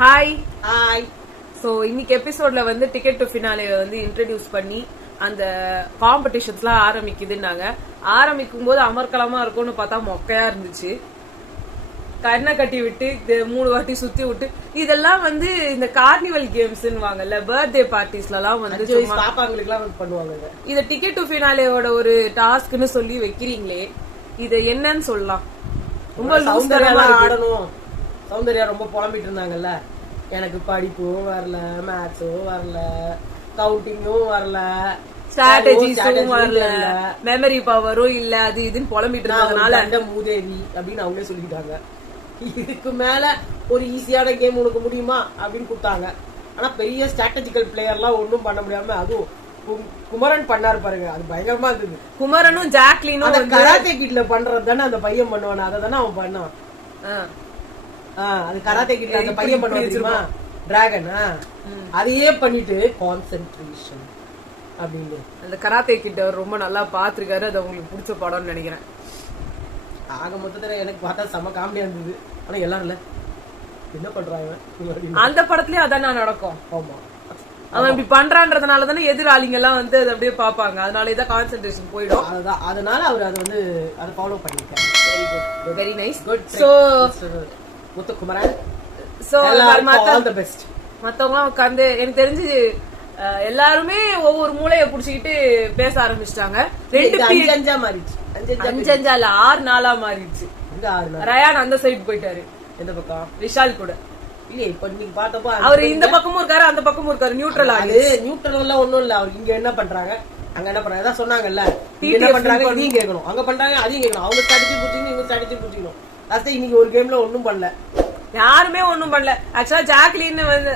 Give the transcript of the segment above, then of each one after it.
Hi hi. So இன்னைக்கு எபிசோட்ல வந்து டிக்கெட் டு ஃபினாலே வந்து இன்ட்ரடியூஸ் பண்ணி அந்த காம்படிஷன்ஸ்லாம் ஆரம்பிக்குதுன்னாங்க. ஆரம்பிக்கும் போது அமர்க்கலமா இருக்கும்னு பார்த்தா மொக்கையா இருந்துச்சு. கண்ணை கட்டி விட்டு 3 வாட்டி சுத்தி விட்டு இதெல்லாம் வந்து இந்த கார்னிவல் கேம்ஸ்ன்னு வாங்கல்ல, பர்த்டே பார்ட்டிஸ்லாம் வந்து பாப்பாங்களுக்குலாம் பண்ணுவாங்க. இத டிக்கெட் டு ஃபினாலேயோட ஒரு டாஸ்க்னு சொல்லி வைக்கிறீங்களே, இது என்னன்னு சொல்லலாம்? ரொம்ப சௌந்தர்யா ஆடணும். சௌந்தர்யா ரொம்ப புலம்பிட்டு இருந்தாங்கல்ல, எனக்கு படிப்பும் வரல, மேத்ஸும் வரல, கவுண்டிங்கும் வரல, ஸ்ட்ராட்டஜிஸும் வரல, மெமரி பவரும் இல்ல, அது இதுன்னு புலம்பிட்டு இருந்ததுனால அந்த மூதேவி அப்படின்னு அவங்களே சொல்லிக்கிட்டாங்க. இதுக்கு மேல ஒரு ஈஸியான கேம் உனக்கு முடியுமா அப்படின்னு கொடுத்தாங்க. ஆனா பெரிய ஸ்ட்ராட்டஜிக்கல் பிளேயர்லாம் ஒன்னும் பண்ண முடியாம, அதுவும் குமரன் பண்ணாரு பாருங்க, அது பயங்கரமா இருந்தது. குமரனும் ஜாக்லினும் கராத்தே கிட்ல பண்றது தானே அந்த பையன் பண்ணுவானே, அதை தானே அவன் பண்ணான். அது கராத்தே கிட்ல அந்த பையன் பண்ணுவான் டிராகன், அதையே பண்ணிட்டு கான்சென்ட்ரேஷன் அப்படின்னு அந்த கராத்தே கிட்ட ரொம்ப நல்லா பாத்துருக்காரு. அது உங்களுக்கு பிடிச்ச படம்னு நினைக்கிறேன். ஆக மொத்தத்துல எனக்கு பார்த்தா செம காமெடியா இருந்தது. ஆனா எல்லாரும் என்ன பண்றாங்க அந்த படத்துலயே அதான் நடக்கும். ஆமா, அவன் இப்படி பண்றான்றதுனால தானே எதிராளிங்க எல்லாம் வந்து அதை அப்படியே பாப்பாங்க. அதனாலதான் கான்சென்ட்ரேஷன் போயிடும். அதனால அவர் அதை வந்து அதை ஃபாலோ பண்ணிருக்காரு. Very good, very nice, good. So Muthukumaran, so all the best. மத்தவங்க உட்கார்ந்து எனக்கு தெரிஞ்சு எல்லாருமே ஒவ்வொரு மூளைய புடிச்சுக்கிட்டு பேச ஆரம்பிச்சிட்டாங்க. 5 மாறிடுச்சு, 5 இல்ல 6 நாளா மாறிடுச்சு. ரயான் அந்த சைடு போயிட்டாரு. எந்த பக்கம்? விஷால் கூட இல்லையே. இப்ப நீங்க பார்த்தப்போ அவரு இந்த பக்கமும் இருக்காரு, அந்த பக்கமும் இருக்காரு. நியூட்ரல் ஆகுது. நியூட்ரல் எல்லாம் ஒண்ணும் இல்ல. அவர் இங்க என்ன பண்றாங்க, அங்க என்ன பண்றாங்க, அதான் சொன்னாங்கல்ல. என்ன பண்றாங்க இதையும் கேட்கணும், அங்க பண்றாங்க அதையும் கேட்கணும். அவங்க ஸ்ட்ராட்டஜி புடிச்சிங்க, இவங்க ஸ்ட்ராட்டஜி புடிச்சிக்கணும். லாஸ்ட் இன்னைக்கு ஒரு கேம்ல ஒண்ணும் பண்ணல, யாருமே ஒண்ணும் பண்ணல. ஆக்சுவலா ஜாக்லின் வந்து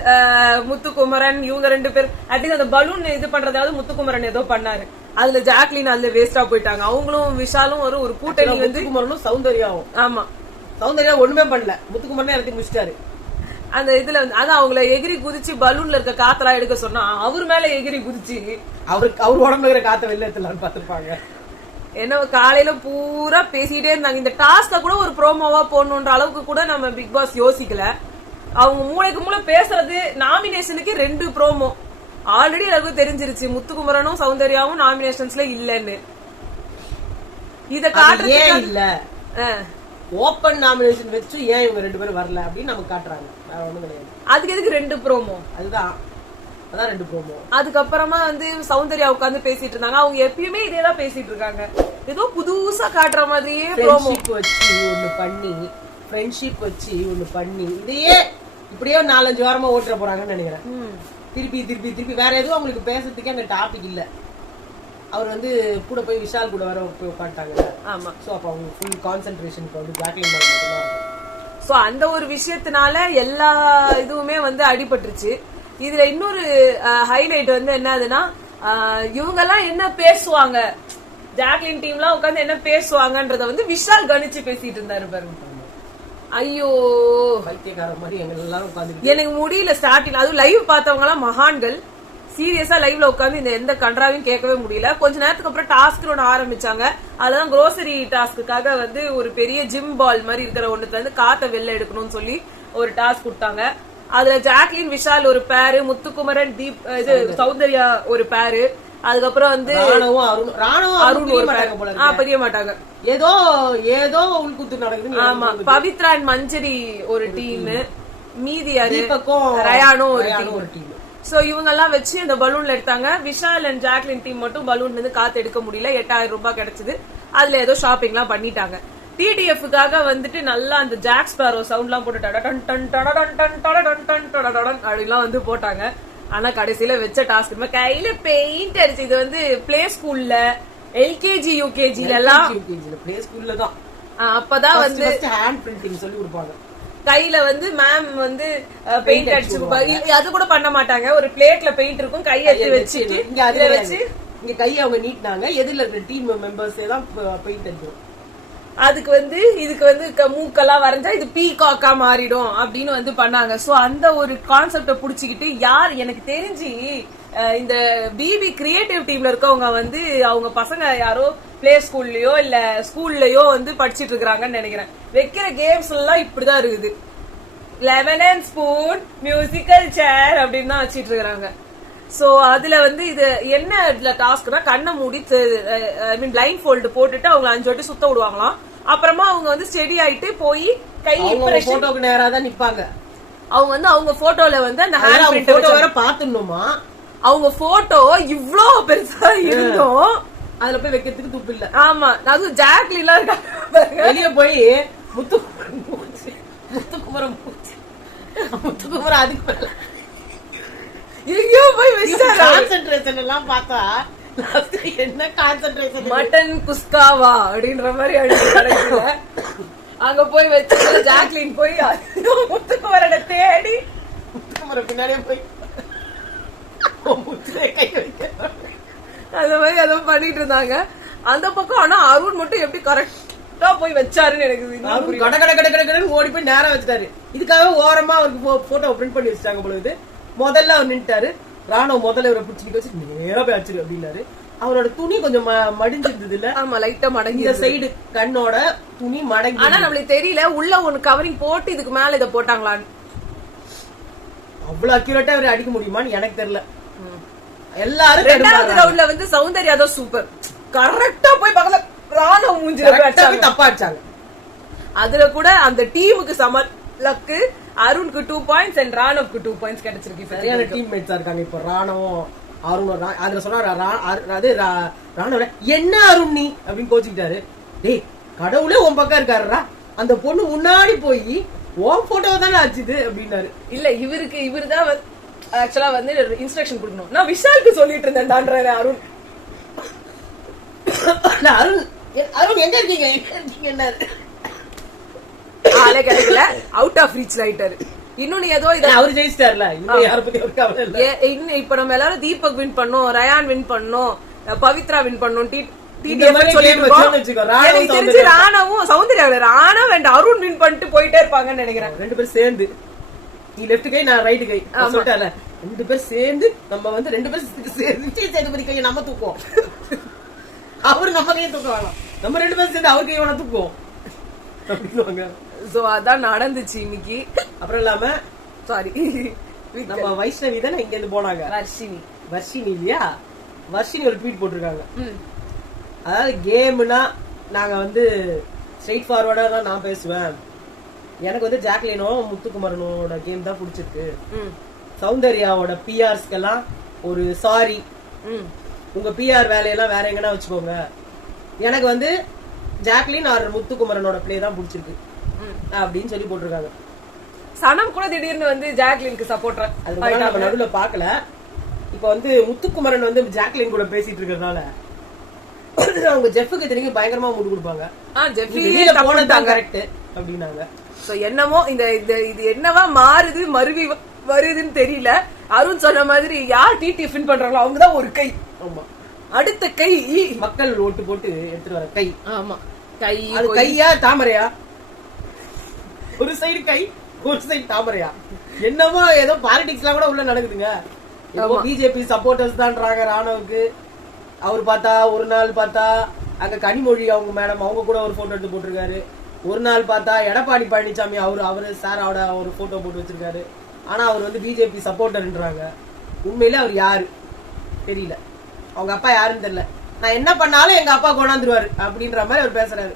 முத்துக்குமரன் இவங்க 2 பேர் அட்லீஸ்ட் அந்த பலூன் இது பண்றதாவது முத்துக்குமரன் ஏதோ பண்ணாரு. அதுல ஜாக்லின் அதுல வேஸ்டா போயிட்டாங்க. அவங்களும் விஷாலும் ஒரு கூட்டணி வந்து முத்துக்குமரனும் சௌந்தர்யாவும். ஆமா, சௌந்தர்யா ஒண்ணுமே பண்ணல, முத்துக்குமரனே எல்லாத்தையும் முடிச்சிட்டாரு. அந்த இதுல வந்து அதான் அவங்கள எகிரி குதிச்சு பலூன்ல இருக்க காத்தெல்லாம் எடுக்க சொன்னா அவர் மேல எகிரி குதிச்சு அவர் உடம்புல இருக்கிற காத்த வெளில எடுத்துலான்னு பாத்துருப்பாங்க. என்ன காலையில பூரா பேசிட்டே இருந்தாங்க. இந்த டாஸ்க கூட ஒரு ப்ரோமோவா போடணுன்ற அளவுக்கு கூட நம்ம பிக் பாஸ் யோசிக்கல. அவங்க மூளைக்கு மூளை பேசுறது. நாமினேஷனுக்கு 2 ப்ரோமோ ஆல்ரெடி எல்லாருக்கும் தெரிஞ்சிருச்சு, முத்துக்குமரனும் சௌந்தர்யாவும் நாமினேஷன்ஸ்ல இல்லன்னு. இத காட்டுறதே இல்ல, ஓபன் நாமினேஷன் வச்சு ஏன் இவங்க 2 பேரும் வரல அப்படின்னு நமக்கு காட்டுறாங்க. வேற ஒண்ணும் கிடையாது. அதுக்கு எதுக்கு 2 ப்ரோமோ? அதான் 2 ப்ரோமோ. அதுக்கப்புறமா வந்து சௌந்தர்யா உட்கார்ந்து பேசிட்டு இருந்தாங்க. அவங்க எப்பயுமே இதேதான் பேசிட்டு இருக்காங்க. ஏதோ புதுசா காட்டுற மாதிரியே ப்ரோமோ வச்சு ஒண்ணு பண்ணி, ஃப்ரெண்ட்ஷிப் வச்சு ஒண்ணு பண்ணி, இதையே இப்படியே 4-5 வாரமா ஓட்டுற போறாங்கன்னு நினைக்கிறேன். திருப்பி திருப்பி திருப்பி வேற எதுவும் அவங்களுக்கு பேசுறதுக்கே அந்த டாபிக் இல்ல. அவர் வந்து கூட போய் விஷால் கூட வர போய் உட்காந்துட்டாங்க. ஆமா. சோ அப்ப அவங்க ஃபுல் கான்சென்ட்ரேஷன் வந்து ஜாக்லின் மேல மட்டும்தான். சோ அந்த ஒரு விஷயத்தினால எல்லா இதுவுமே வந்து அடிபட்டுருச்சு. இதுல இன்னொரு ஹைலைட் வந்து என்னதுன்னா, இவங்க எல்லாம் என்ன பேசுவாங்க, ஜாக்லின் டீம்லாம் உட்காந்து என்ன பேசுவாங்கன்றத வந்து விஷால் கணிச்சு பேசிட்டு இருந்தாரு பாருங்க. ஐயோ பைத்தியக்கார மாதிரி எங்க எல்லாரும் உட்காந்து எனக்கு முடியல ஸ்டார்டிங். அதுவும் லைவ் பார்த்தவங்க எல்லாம் மகான்கள். சீரியஸா லைவ்ல உட்காந்து இந்த எந்த கன்றாவையும் கேட்கவே முடியல. கொஞ்ச நேரத்துக்கு அப்புறம் டாஸ்க் ஒன்று ஆரம்பிச்சாங்க. அதுதான் குரோசரி டாஸ்க்குக்காக வந்து ஒரு பெரிய ஜிம் பால் மாதிரி இருக்கிற ஒண்ணுல இருந்து காத்த வெளில எடுக்கணும்னு சொல்லி ஒரு டாஸ்க் கொடுத்தாங்க. அதுல ஜாக்லின் விஷால் ஒரு பேரு, முத்துக்குமரன் தீப் இது சௌந்தர்யா ஒரு பேரு, அதுக்கப்புறம் வந்து அருண் ஒரு பெரிய மாட்டாங்க. ஏதோ ஏதோ உள்குத்து நடக்குது. ஆமா, பவித்ரா அண்ட் மஞ்சரி ஒரு டீம், மீதி ரயானும் ஒரு டீம். சோ இவங்க எல்லாம் வச்சு அந்த பலூன்ல எடுத்தாங்க. விஷால் அண்ட் ஜாக்லின் டீம் மட்டும் பலூன்ல இருந்து காத்து எடுக்க முடியல. 8000 ரூபாய் கிடைச்சது. அதுல ஏதோ ஷாப்பிங் எல்லாம் பண்ணிட்டாங்க. டிடிஎஃப்காக வந்துட்டு நல்லா அந்த ஜாக் ஸ்பேரோ சவுண்ட் எல்லாம் போட்டு அப்படின்லாம் வந்து போட்டாங்க. ஆனா கடைசியில வச்ச டாஸ்க் கையில பெயிண்ட் அடிச்சு. இது வந்து பிளே ஸ்கூல்ல எல்கேஜி யூகேஜில எல்லாம், பிளே ஸ்கூல்ல தான் அப்பதான் வந்து ஹேண்ட் பிரிண்டிங் சொல்லி கொடுப்பாங்க. கையில வந்து மேம் வந்து பெயிண்ட் அடிச்சு அது கூட பண்ண மாட்டாங்க. ஒரு பிளேட்ல பெயிண்ட் இருக்கும், கையை எடுத்து வச்சுட்டு அதுல வச்சு இங்க கையை அவங்க நீட்டினாங்க. எதுல இருக்கிற டீம் மெம்பர்ஸே தான் பெயிண்ட் அடிக்கும். அதுக்கு வந்து இதுக்கு வந்து மூக்கெல்லாம் வரைஞ்சா இது பீகாக்கா மாறிடும் அப்படின்னு வந்து பண்ணாங்க. சோ அந்த ஒரு கான்செப்ட புடிச்சுக்கிட்டு யார் எனக்கு தெரிஞ்சு இந்த பிபி கிரியேட்டிவ் டீம்ல இருக்கவங்க வந்து அவங்க பசங்க யாரோ பிளே ஸ்கூல்லயோ இல்ல ஸ்கூல்லயோ வந்து படிச்சிட்டு இருக்காங்கன்னு நினைக்கிறேன். வைக்கிற கேம்ஸ் எல்லாம் இப்படிதான் இருக்குது. Lemon and spoon, musical chair அப்படின்னு தான் வச்சிட்டு இருக்காங்க. சோ அதுல வந்து இது என்ன இதுல டாஸ்க்னா கண்ணை மூடி ஐ மீன் பிளைண்ட் ஃபோல்டு போட்டுட்டு அவங்க 5 வாட்டி சுத்த விடுவாங்களாம். அப்புறமா அவங்க வந்து ஸ்டெடி ஆயிட்டு போய் கை போட்டோக்கு நேரா தான் நிப்பாங்க. அவங்க வந்து அவங்க போட்டோல வந்து அந்த ஹேண்ட் பிரிண்ட் போட்டோ வேற பாத்துடணுமா. அவங்க போட்டோ இவ்ளோ பெருசா இருந்தோம் அதுல போய் வைக்கிறதுக்கு துப்பு இல்ல. ஆமா அதுவும் ஜாக்லின்லாம் இருக்காங்க. வெளிய போய் முத்துக்குமரம் அதுக்கு மேல எங்கேயோ போய் வச்சாரு. கான்சென்ட்ரேஷன் எல்லாம் பார்த்தா என்ன கான்சென்ட்ரேஷன் மட்டன் குஸ்காவா அப்படின்ற மாதிரி கடைசியில அங்க போய் வச்சு ஜாக்லின் போய் முத்துக்குமரனை தேடி முத்துக்குமரம் பின்னாடியே போய் கை வைக்க அந்த மாதிரி அதை பண்ணிட்டு இருந்தாங்க. அந்த பக்கம் ஆனா அருண் மட்டும் எப்படி கரெக்டா போய் வச்சாருன்னு எனக்கு கட கட கட கடன்னு ஓடி போய் நேரம் வச்சுட்டாரு. இதுக்காக ஓரமா அவருக்கு போட்டோ பிரிண்ட் பண்ணி வச்சுட்டாங்க பொழுது. முதல்ல அவர் நின்ட்டாரு. ராணுவ முதல்ல இவரை பிடிச்சி வச்சு நேரா போய் வச்சிரு அப்படின்னாரு. அவரோட துணி கொஞ்சம் மடிஞ்சிருந்தது இல்ல. ஆமா லைட்டா மடங்கி இந்த சைடு கண்ணோட துணி மடங்கி. ஆனா நம்மளுக்கு தெரியல உள்ள ஒன்னு கவரிங் போட்டு இதுக்கு மேல இதை போட்டாங்களான்னு. அவ்வளவு அக்யூரேட்டா அவர் அடிக்க முடியுமான்னு எனக்கு தெரியல. எல்லாரும் ரெண்டாவது ரவுண்ட்ல வந்து சௌந்தர்யா தான் சூப்பர் கரெக்டா போய் பக்கத்துல ராணுவ மூஞ்சில தப்பா அடிச்சாங்க. அதுல கூட அந்த டீமுக்கு சம லக்கு. அருணுக்கு 2 பாயிண்ட்ஸ் அண்ட் ராணுவுக்கு 2 பாயிண்ட்ஸ் கிடைச்சிருக்கு. சரியான டீம்மேட்ஸா இருக்காங்க இப்ப ராணுவும் அருண். அதுல சொன்னாரு ராணுவ என்ன அருண் நீ அப்படின்னு கோச்சுக்கிட்டாரு. டேய் கடவுளே உன் பக்கம் இருக்காருடா. அந்த பொண்ணு முன்னாடி போய் உன் போட்டோ தானே ஆச்சுது அப்படின்னாரு. இல்ல இவருதான் ஆக்சுவலா வந்து இன்ஸ்ட்ரக்ஷன் கொடுக்கணும். நான் விஷாலுக்கு சொல்லிட்டு இருந்தேன்டான்றாரு அருண். அருண் எங்க இருக்கீங்க என்ன ஆளே கிடைக்கல. அவுட் ஆஃப் ரீச்ல ஆயிட்டாரு. இன்னொன்னு ஏதோ அவரு ஜெயிச்சிட்டார்ல. யார பத்தி ஒரு கவலை இல்ல. இன்னும் இப்ப நம்ம எல்லாரும் தீபக் வின் பண்ணோம், ரயான் வின் பண்ணோம், பவித்ரா வின் பண்ணோம், ராணவும் சௌந்தர்யா ராணவ் அண்ட் அருண் வின் பண்ணிட்டு போயிட்டே இருப்பாங்கன்னு நினைக்கிறேன். 2 பேரும் சேர்ந்து நீ லெஃப்ட் கை நான் ரைட் கை சொல்லிட்டால 2 பேரும் சேர்ந்து நம்ம வந்து 2 பேரும் சேர்ந்து கையை நம்ம தூக்குவோம். அவரு நம்ம கையை தூக்க வேணாம். நம்ம 2 பேரும் சேர்ந்து அவர் கையை வேணா தூக்குவோம் அப்படின்னுவாங்க. சோ அதான் நடந்துச்சு இன்னைக்கு. அப்புறம் இல்லாம சாரி நம்ம வைஷ்ணவி தானே இங்க இருந்து போனாங்க. வர்ஷினி இல்லையா? வர்ஷினி ஒரு ட்வீட் போட்டிருக்காங்க. அதாவது கேம்னா நாங்க வந்து ஸ்ட்ரெயிட் ஃபார்வர்டா தான் நான் பேசுவேன். எனக்கு வந்து ஜாக்லினும் முத்துக்குமரனோட கேம் தான் பிடிச்சிருக்கு. சௌந்தர்யாவோட பிஆர்ஸ்க்கெல்லாம் ஒரு சாரி, உங்க பிஆர் வேலையெல்லாம் வேற எங்கன்னா வச்சுக்கோங்க. எனக்கு வந்து ஜாக்லின் ஆர் முத்துக்குமரனோட பிளே தான் பிடிச்சிருக்கு அப்படின்னு சொல்லி போட்டிருக்காங்க. சனம் கூட திடீர்னு வந்து ஜாக்லினுக்கு சப்போர்ட் நம்ம நடுவுல பாக்கல. இப்ப வந்து முத்துக்குமரன் வந்து ஜாக்லின் கூட பேசிட்டு இருக்கிறதுனால அவங்க ஜெஃப்க்கு தெரியும் பயங்கரமா முடி கொடுப்பாங்க. கரெக்ட் அப்படின்னாங்க. என்னமோ இது என்னவா மாறுது மருவி வருதுன்னு தெரியல. அருண் சொன்ன மாதிரி யார் டிஃபின் பண்றாங்களோ அவங்கதான் ஒரு கை. ஆமா அடுத்த கை மக்கள் ஓட்டு போட்டு எடுத்துட்டு வர கை. ஆமா கை. அது கையா தாமரையா? ஒரு சைடு கை ஒரு சைடு தாமரையா? என்னமோ ஏதோ பாலிடிக்ஸ் எல்லாம் கூட உள்ள நடக்குதுங்க. BJP supporters தான்றாங்க ராணுவுக்கு. அவர் பார்த்தா ஒரு நாள் பார்த்தா அங்க கனிமொழி அவங்க மேடம் அவங்க கூட ஒரு போட்டோ எடுத்து போட்டிருக்காரு. ஒரு நாள் பார்த்தா எடப்பாடி பழனிசாமி அவரு சாரோட ஒரு போட்டோ போட்டு வச்சிருக்காரு. ஆனா அவர் வந்து பிஜேபி சப்போர்டர்ன்றாங்க. உண்மையில அவர் யாரு தெரியல. அவங்க அப்பா யாருன்னு தெரியல. நான் என்ன பண்ணாலும் எங்க அப்பா கொண்டாந்துருவாரு அப்படின்ற மாதிரி அவர் பேசுறாரு.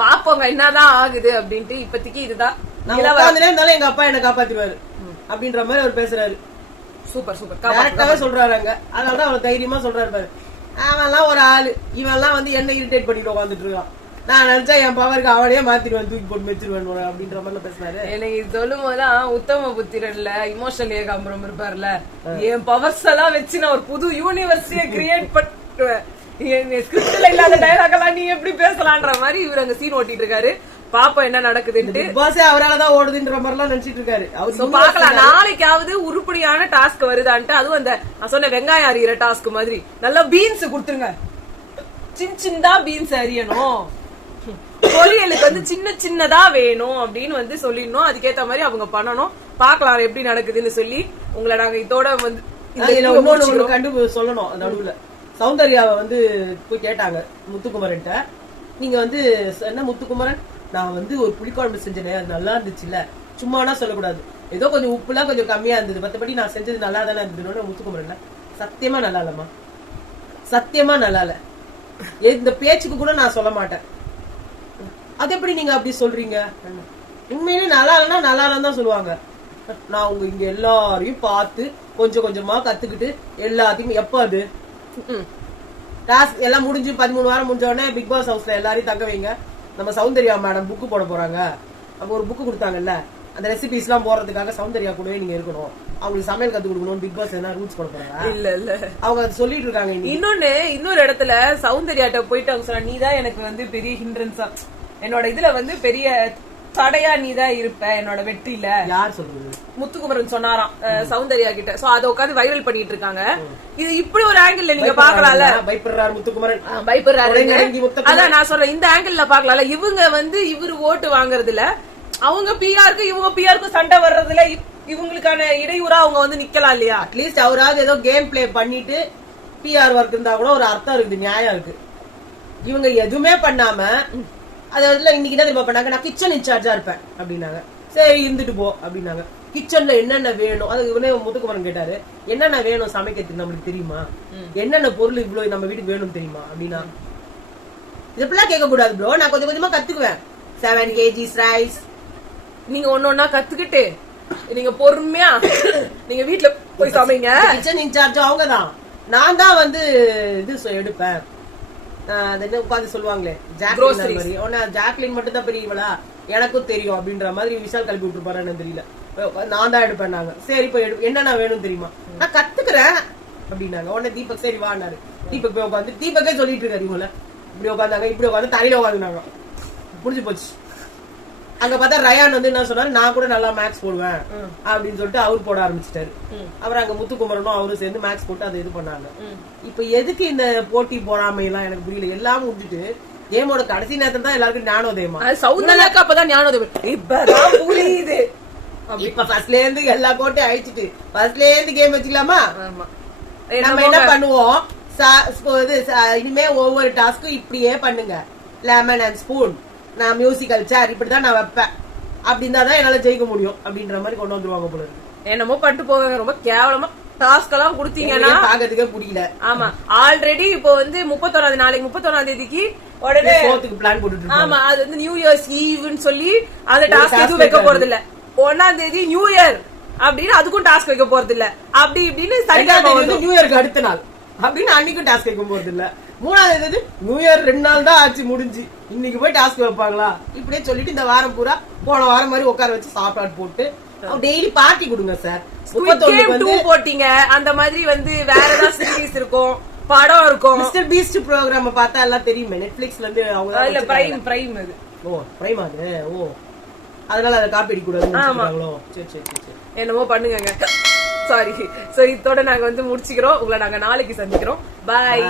பாப்போங்க என்னதான் ஆகுது அப்படின்ட்டு. இப்பத்திக்கு இதுதான் இருந்தாலும் எங்க அப்பா என்ன காப்பாத்திருவாரு அப்படின்ற மாதிரி அவர் பேசுறாரு. சூப்பர் சூப்பர் கரெக்டாவே சொல்றாங்க. அதனாலதான் அவர் தைரியமா சொல்றாரு பாரு. அவன்லாம் ஒரு ஆளு, இவன்லாம் வந்து என்ன இரிட்டேட் பண்ணிட்டு உட்காந்துட்டு இருக்கான். நான் நினைச்சா என் பவருக்கு அவனையே மாத்திடுவேன், தூக்கி போட்டு மெச்சிருவேன் அப்படின்ற மாதிரி பேசுறாரு. எனக்கு சொல்லும் போதுதான் உத்தம புத்திரன்ல இமோஷனல் ஏகாம்பரம் இருப்பாருல, என் பவர்ஸ் எல்லாம் வச்சு நான் ஒரு புது யூனிவர்சிட்டியை கிரியேட் பண்ணுவேன், ஸ்கிரிப்ட்ல இல்லாத டயலாக் எல்லாம் நீ எப்படி பேசலான்ற மாதிரி இவர் அங்க சீன் ஓட்டிட்டு இருக்காரு. பாப்பா என்ன நடக்குதுன்னு. அவராலதான் ஓடுதுன்ற மாதிரி எல்லாம் நினைச்சிட்டு இருக்காரு. பாக்கலாம் நாளைக்காவது உருப்படியான டாஸ்க் வருதான்ட்டு. அதுவும் அந்த நான் சொன்ன வெங்காயம் அறிகிற டாஸ்க் மாதிரி நல்லா பீன்ஸ் குடுத்துருங்க. சின்னதா பீன்ஸ் அறியணும், பொரியலுக்கு வந்து சின்ன சின்னதா வேணும் அப்படின்னு வந்து சொல்லிடணும். அதுக்கேத்த மாதிரி அவங்க பண்ணணும். பாக்கலாம் எப்படி நடக்குதுன்னு சொல்லி உங்களை நாங்க இதோட வந்து கண்டு சொல்லணும். நடுவுல சௌந்தர்யாவை வந்து போய் கேட்டாங்க முத்துக்குமரன்ட்ட, நீங்க வந்து என்ன முத்துக்குமரன், நான் வந்து ஒரு புளிக்குழம்பு செஞ்சேன் அது நல்லா இருந்துச்சுல்ல, சும்மானா சொல்லக்கூடாது. ஏதோ கொஞ்சம் உப்புலாம் கொஞ்சம் கம்மியா இருந்தது, மத்தபடி நான் செஞ்சது நல்லா தானே இருந்தது. முத்துக்குமரன் சத்தியமா நல்லா இல்லம்மா, சத்தியமா நல்லா இல்ல. இந்த பேச்சுக்கு கூட நான் சொல்ல மாட்டேன். அது எப்படி நீங்க அப்படி சொல்றீங்க? உண்மையிலே நல்லா இல்லைன்னா நல்லா இல்லன்னு தான் சொல்லுவாங்க. நான் உங்க இங்க எல்லாரையும் பார்த்து கொஞ்சம் கொஞ்சமா கத்துக்கிட்டு எல்லாத்தையும் எப்ப அது டாஸ்க் எல்லாம் முடிஞ்சு 13 வாரம் முடிஞ்ச உடனே பிக் பாஸ் ஹவுஸ்ல எல்லாரையும் தங்க வைங்க. நம்ம சௌந்தர்யா மேடம் புக்கு போட போறாங்க. அப்ப ஒரு புக்கு கொடுத்தாங்கல்ல, அந்த ரெசிபிஸ் எல்லாம் போறதுக்காக சௌந்தர்யா கூடவே நீங்க இருக்கணும், அவங்களுக்கு சமையல் கத்து கொடுக்கணும். பிக் பாஸ் என்ன ரூல்ஸ் போட போறாங்க? இல்ல இல்ல, அவங்க அது சொல்லிட்டு இருக்காங்க. இன்னொரு இடத்துல சௌந்தர்யாட்ட போயிட்டு அவங்க சொன்னா, நீதான் எனக்கு வந்து பெரிய ஹிண்ட்ரன்ஸா, என்னோட இதுல வந்து பெரிய தடையா நீதான் இருப்ப என்னோட வெற்றியில. யார் சொல்றது? முத்துக்குமரன் சொன்னாராம் சௌந்தர்யா கிட்ட. சோ அதை உட்காந்து வைரல் பண்ணிட்டு இருக்காங்க. இது இப்படி ஒரு ஆங்கிள் நீங்க பாக்கலாம்ல. பயப்படுறாரு முத்துக்குமரன், பயப்படுறாரு. அதான் நான் சொல்றேன், இந்த ஆங்கிள் பாக்கலாம்ல. இவங்க வந்து இவரு ஓட்டு வாங்குறதுல, அவங்க பிஆருக்கு இவங்க பிஆருக்கு சண்டை வர்றதுல இவங்களுக்கான இடையூறா அவங்க வந்து நிக்கலாம் இல்லையா? அட்லீஸ்ட் அவராவது ஏதோ கேம் பிளே பண்ணிட்டு பிஆர் ஒர்க் இருந்தா கூட ஒரு அர்த்தம் இருக்குது, நியாயம் இருக்கு. இவங்க எதுவுமே பண்ணாம அதாவது இன்னைக்கு என்ன தெரியுமா பண்ணாங்க, நான் கிச்சன் இன்சார்ஜா இருப்பேன் அப்படின்னாங்க. சரி இருந்துட்டு போ அப்படின்னாங்க. கிச்சன்ல என்னென்ன வேணும் அது இவனே முத்துக்குமரன் கேட்டாரு, என்னென்ன வேணும் சமைக்கிறதுக்கு நம்மளுக்கு தெரியுமா, என்னென்ன பொருள் இவ்வளவு நம்ம வீட்டுக்கு வேணும் தெரியுமா அப்படின்னா, இதெல்லாம் கேட்க கூடாது ப்ரோ, நான் கொஞ்சம் கொஞ்சமா கத்துக்குவேன். 7 kg ரைஸ். நீங்க ஒன்னொன்னா கத்துக்கிட்டு நீங்க பொறுமையா நீங்க வீட்டுல போய் சமைங்க. கிச்சன் இன்சார்ஜ் அவங்கதான், நான் தான் வந்து இது எடுப்பேன். உட்காந்து சொல்லுவாங்களே ஜாக்லின் மட்டும் தான் பெரியவளா, எனக்கும் தெரியும் அப்படின்ற மாதிரி விஷால் கல்வி விட்டுருப்பாரு தெரியல. நான் தான் எடுப்பேன். நாங்க சரி போய் என்னென்ன வேணும் தெரியுமா, நான் கத்துக்கிறேன் அப்படின்னாங்க. உடனே தீபக் சரி வானாரு. தீபக் போய் உட்காந்து தீபக்கே சொல்லிட்டு இருக்காரு, இவங்கள இப்படி உட்காந்தாங்க இப்படி உட்காந்து தலையில உட்காந்துனாங்க. புரிஞ்சு போச்சு. அங்க பார்த்தா ரயான் வந்து என்ன சொன்னாரு, நான் கூட நல்லா மேக்ஸ் போடுவேன் அப்படின்னு சொல்லிட்டு அவரு போட ஆரம்பிச்சிட்டாரு. அப்புறம் அங்க முத்துக்குமரனும் அவரும் சேர்ந்து மேக்ஸ் போட்டு அதை இது பண்ணாங்க. இப்ப எதுக்கு இந்த போட்டி போறாம எல்லாம் எனக்கு புரியல. எல்லாம் முடிஞ்சுட்டு கேமோட கடைசி நேரத்துல தான் எல்லாருக்கும் ஞானோதயமா. சௌந்தர்யாக்கு அப்பதான் ஞானோதயம் இப்பதான் புரியுது. இப்ப ஃபர்ஸ்ட்ல இருந்து எல்லா கோட்டையும் அழிச்சிட்டு ஃபர்ஸ்ட்ல இருந்து கேம் வச்சுக்கலாமா? நம்ம என்ன பண்ணுவோம், இனிமே ஒவ்வொரு டாஸ்க்கும் இப்படியே பண்ணுங்க. லெமன் அண்ட் ஸ்பூன், நான் மியூசிக்கல் சேர் இப்படிதான் நான் வைப்பேன், அப்படின்னா தான் என்னால ஜெயிக்க முடியும் அப்படின்ற மாதிரி கொண்டு வந்துருவாங்க போல இருக்கு. என்னமோ பண்ணிட்டு போவாங்க. ரொம்ப கேவலமா டாஸ்க் எல்லாம் கொடுத்தீங்கன்னா பாக்கிறதுக்கே புரியல. ஆமா, ஆல்ரெடி இப்போ வந்து 31 நாளைக்கு 31ஆம் தேதிக்கு உடனே பிளான் போட்டுட்டு. ஆமா, அது வந்து நியூ இயர்ஸ் ஈவ்னு சொல்லி அந்த டாஸ்க் எதுவும் வைக்க போறது இல்ல. 1ஆம் தேதி நியூ இயர் அப்படின்னு அதுக்கும் டாஸ்க் வைக்க போறது இல்ல. அப்படி இப்படின்னு சனிக்கிழமை நியூ இயருக்கு அடுத்த நாள் அப்படின்னு அன்னைக்கும் டாஸ்க் வைக்க போறது இல்ல. 3ஆம் தேதி நியூ இயர் 2 நாள் தான் ஆச்சு முடிஞ்சு, இன்னைக்கு போய் டாஸ்க் வைப்பாங்களா? இப்படியே சொல்லிட்டு இந்த வாரம் பூரா போன வாரம் மாதிரி உட்கார வச்சு சாப்பாடு போட்டு டெய்லி பார்ட்டி கொடுங்க சார். 31 போட்டீங்க, அந்த மாதிரி வந்து வேற ஏதாவது சீரிஸ் இருக்கும், படம் இருக்கும். மிஸ்டர் பீஸ்ட் ப்ரோக்ராம் பார்த்தா எல்லாம் தெரியுமே, நெட்ஃபிளிக்ஸ்ல இருந்து அவங்க இல்ல பிரைம் அது. ஓ பிரைம் அது. ஓ அதனால அதை காப்பி அடிக்க கூடாதுன்னு. சரி சரி சரி, என்னமோ பண்ணுங்க. சாரி. சோ இதோட நாங்க வந்து முடிச்சுக்கிறோம். உங்களை நாங்க நாளைக்கு சந்திக்கிறோம். பாய்.